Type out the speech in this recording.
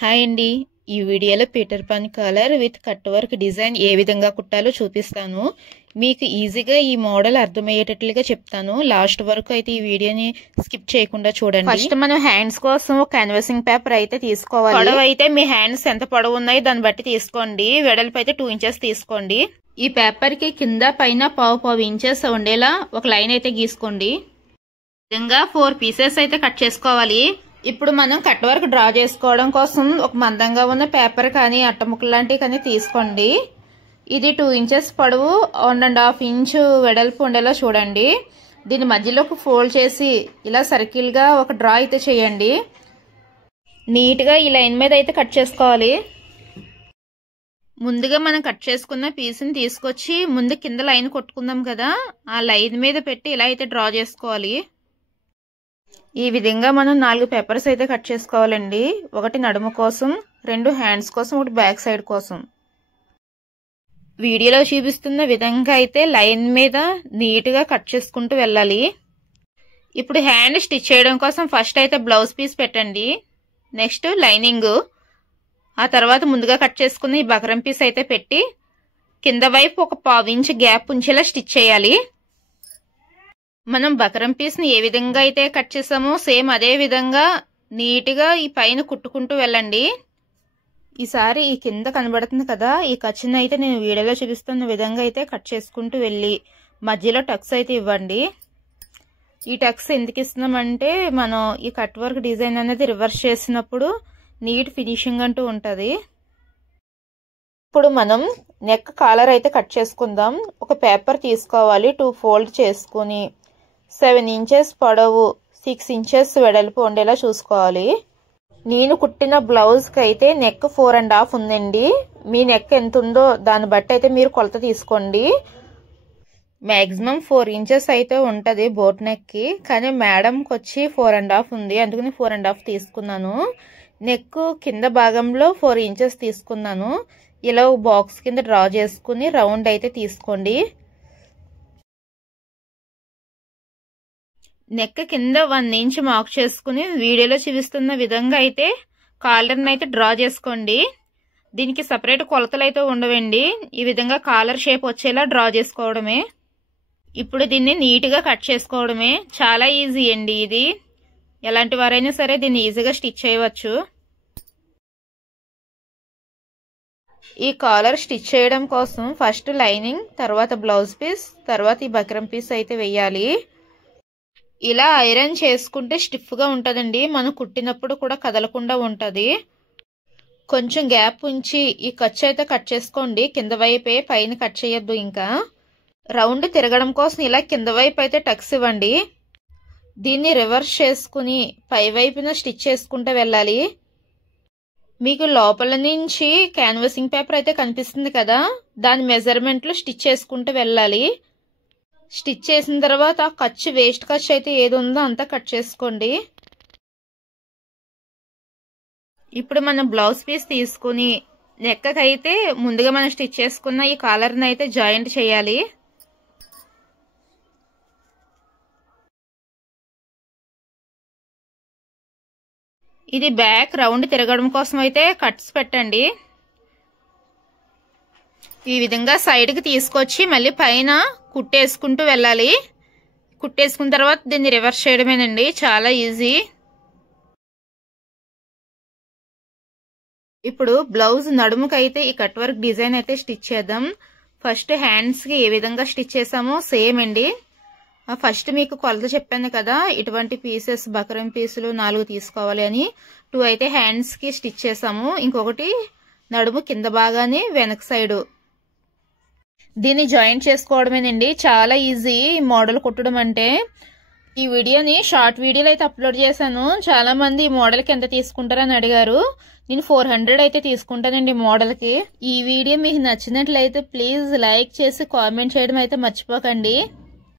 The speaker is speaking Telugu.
హాయ్ అండి, ఈ వీడియోలో Peter Pan collar with cut work design ఏ విధంగా కుట్టాలో చూపిస్తాను. మీకు ఈజీగా ఈ మోడల్ అర్థమయ్యేటట్లుగా చెప్తాను. లాస్ట్ వరకు అయితే ఈ వీడియోని స్కిప్ చేయకుండా చూడండి. ఫస్ట్ మనం హ్యాండ్స్ కోసం క్యాన్వాసింగ్ పేపర్ అయితే తీసుకోవాలి. పొడవు అయితే మీ హ్యాండ్స్ ఎంత పొడవు ఉన్నాయో దాన్ని బట్టి తీసుకోండి. వెడల్పు అయితే 2 ఇంచెస్ తీసుకోండి. ఈ పేపర్ కి కింద పైన పావు ఇంచెస్ ఉండేలా ఒక లైన్ అయితే గీసుకోండి. ఈ విధంగా 4 పీసెస్ అయితే కట్ చేసుకోవాలి. ఇప్పుడు మనం కట్ వర్క్ డ్రా చేసుకోవడం కోసం ఒక మందంగా ఉన్న పేపర్ కానీ అట్టముక్కలు లాంటివి కానీ తీసుకోండి. ఇది 2 ఇంచెస్ పొడవు 1.5 ఇంచు వెడల్పు ఉండేలా చూడండి. దీని మధ్యలోకి ఫోల్డ్ చేసి ఇలా సర్కిల్ గా ఒక డ్రా అయితే చేయండి. నీట్ గా ఈ లైన్ మీద అయితే కట్ చేసుకోవాలి. ముందుగా మనం కట్ చేసుకున్న పీస్ని తీసుకొచ్చి ముందు కింద లైన్ కొట్టుకుందాం కదా, ఆ లైన్ మీద పెట్టి ఇలా అయితే డ్రా చేసుకోవాలి. ఈ విధంగా మనం 4 పేపర్స్ అయితే కట్ చేసుకోవాలండి. ఒకటి నడుము కోసం, 2 హ్యాండ్స్ కోసం, ఒకటి బ్యాక్ సైడ్ కోసం. వీడియోలో చూపిస్తున్న విధంగా అయితే లైన్ మీద నీట్ గా కట్ చేసుకుంటూ వెళ్ళాలి. ఇప్పుడు హ్యాండ్ స్టిచ్ చేయడం కోసం ఫస్ట్ అయితే బ్లౌజ్ పీస్ పెట్టండి. నెక్స్ట్ లైనింగ్, ఆ తర్వాత ముందుగా కట్ చేసుకున్న ఈ బకరం పీస్ అయితే పెట్టి కింద వైపు ఒక 1/4 ఇంచ్ గ్యాప్ ఉంచేలా స్టిచ్ చేయాలి. మనం బకరం పీస్ ని ఏ విధంగా అయితే కట్ చేసామో సేమ్ అదే విధంగా నీట్ గా ఈ పైన కుట్టుకుంటూ వెళ్ళండి. ఈసారి ఈ కింద కనబడుతుంది కదా, ఈ ఖర్చుని అయితే నేను వీడియోలో చూపిస్తున్న విధంగా అయితే కట్ చేసుకుంటూ వెళ్ళి మధ్యలో టక్స్ అయితే ఇవ్వండి. ఈ టక్స్ ఎందుకు ఇస్తున్నామంటే మనం ఈ కట్ వర్క్ డిజైన్ అనేది రివర్స్ చేసినప్పుడు నీట్ ఫినిషింగ్ అంటూ ఉంటుంది. ఇప్పుడు మనం నెక్ కాలర్ అయితే కట్ చేసుకుందాం. ఒక పేపర్ తీసుకోవాలి, 2 ఫోల్డ్ చేసుకుని 7 ఇంచెస్ పొడవు 6 ఇంచెస్ వెడల్పు ఉండేలా చూసుకోవాలి. నేను కుట్టిన బ్లౌజ్ కి అయితే నెక్ 4.5 ఉందండి. మీ నెక్ ఎంత ఉందో దాన్ని బట్టి అయితే మీరు కొలత తీసుకోండి. మాక్సిమం 4 ఇంచెస్ అయితే ఉంటది బోట్ నెక్ కి, కానీ మేడంకి వచ్చి 4.5 ఉంది, అందుకని 4.5 తీసుకున్నాను. నెక్ కింద భాగంలో 4 ఇంచెస్ తీసుకున్నాను. ఇలా బాక్స్ కింద డ్రా చేసుకుని రౌండ్ అయితే తీసుకోండి. నెక్ కింద 1 ఇంచ్ మార్క్ చేసుకుని వీడియోలో చూపిస్తున్న విధంగా అయితే కాలర్ని అయితే డ్రా చేసుకోండి. దీనికి సపరేట్ కొలతలు అయితే ఉండవండి. ఈ విధంగా కాలర్ షేప్ వచ్చేలా డ్రా చేసుకోవడమే. ఇప్పుడు దీన్ని నీట్ గా కట్ చేసుకోవడమే. చాలా ఈజీ అండి ఇది. ఎలాంటి వారైనా సరే దీన్ని ఈజీగా స్టిచ్ చేయవచ్చు. ఈ కాలర్ స్టిచ్ చేయడం కోసం ఫస్ట్ లైనింగ్, తర్వాత బ్లౌజ్ పీస్, తర్వాత ఈ బక్రం పీస్ అయితే వేయాలి. ఇలా ఐరన్ చేసుకుంటే స్టిఫ్ గా ఉంటదండి. మనం కుట్టినప్పుడు కూడా కదలకుండా ఉంటది. కొంచెం గ్యాప్ ఉంచి ఈ ఖర్చు అయితే కట్ చేసుకోండి. కింద వైపే, పైన కట్ చేయొద్దు. ఇంకా రౌండ్ తిరగడం కోసం ఇలా కింద వైపు అయితే టక్స్ ఇవ్వండి. దీన్ని రివర్స్ చేసుకుని పై వైపున స్టిచ్ చేసుకుంటూ వెళ్ళాలి. మీకు లోపల నుంచి క్యాన్వాసింగ్ పేపర్ అయితే కనిపిస్తుంది కదా, దాని మెజర్మెంట్ లో స్టిచ్ చేసుకుంటూ వెళ్ళాలి. స్టిచ్ చేసిన తర్వాత ఖర్చు, వేస్ట్ ఖర్చు అయితే ఏది ఉందో అంతా కట్ చేసుకోండి. ఇప్పుడు మనం బ్లౌజ్ పీస్ తీసుకుని నెక్ అయితే ముందుగా మనం స్టిచ్ చేసుకున్న ఈ కాలర్ని అయితే జాయింట్ చేయాలి. ఇది బ్యాక్ రౌండ్ తిరగడం కోసం అయితే కట్స్ పెట్టండి. ఈ విధంగా సైడ్ కి తీసుకొచ్చి మళ్ళీ పైన కుట్టేసుకుంటూ వెళ్ళాలి. కుట్టేసుకున్న తర్వాత దీన్ని రివర్స్ చేయడమేనండి, చాలా ఈజీ. ఇప్పుడు బ్లౌజ్ నడుముకి అయితే ఈ కట్ వర్క్ డిజైన్ అయితే స్టిచ్ చేద్దాం. ఫస్ట్ హ్యాండ్స్ కి ఏ విధంగా స్టిచ్ చేసామో సేమ్ అండి. ఫస్ట్ మీకు కొలత చెప్పాను కదా, ఇటువంటి పీసెస్ బకరం పీసులు 4 తీసుకోవాలి అని. 2 అయితే హ్యాండ్స్ కి స్టిచ్ చేసాము, ఇంకొకటి నడుము కింద భాగాన్ని వెనక సైడ్. దీన్ని జాయింట్ చేసుకోవడమేనండి, చాలా ఈజీ ఈ మోడల్ కుట్టడం అంటే. ఈ వీడియోని షార్ట్ వీడియోలో అయితే అప్లోడ్ చేశాను. చాలా మంది ఈ మోడల్ కి ఎంత తీసుకుంటారని అడిగారు. నేను 400 అయితే తీసుకుంటానండి మోడల్ కి. ఈ వీడియో మీకు నచ్చినట్లయితే ప్లీజ్ లైక్ చేసి కామెంట్ చేయడం అయితే మర్చిపోకండి.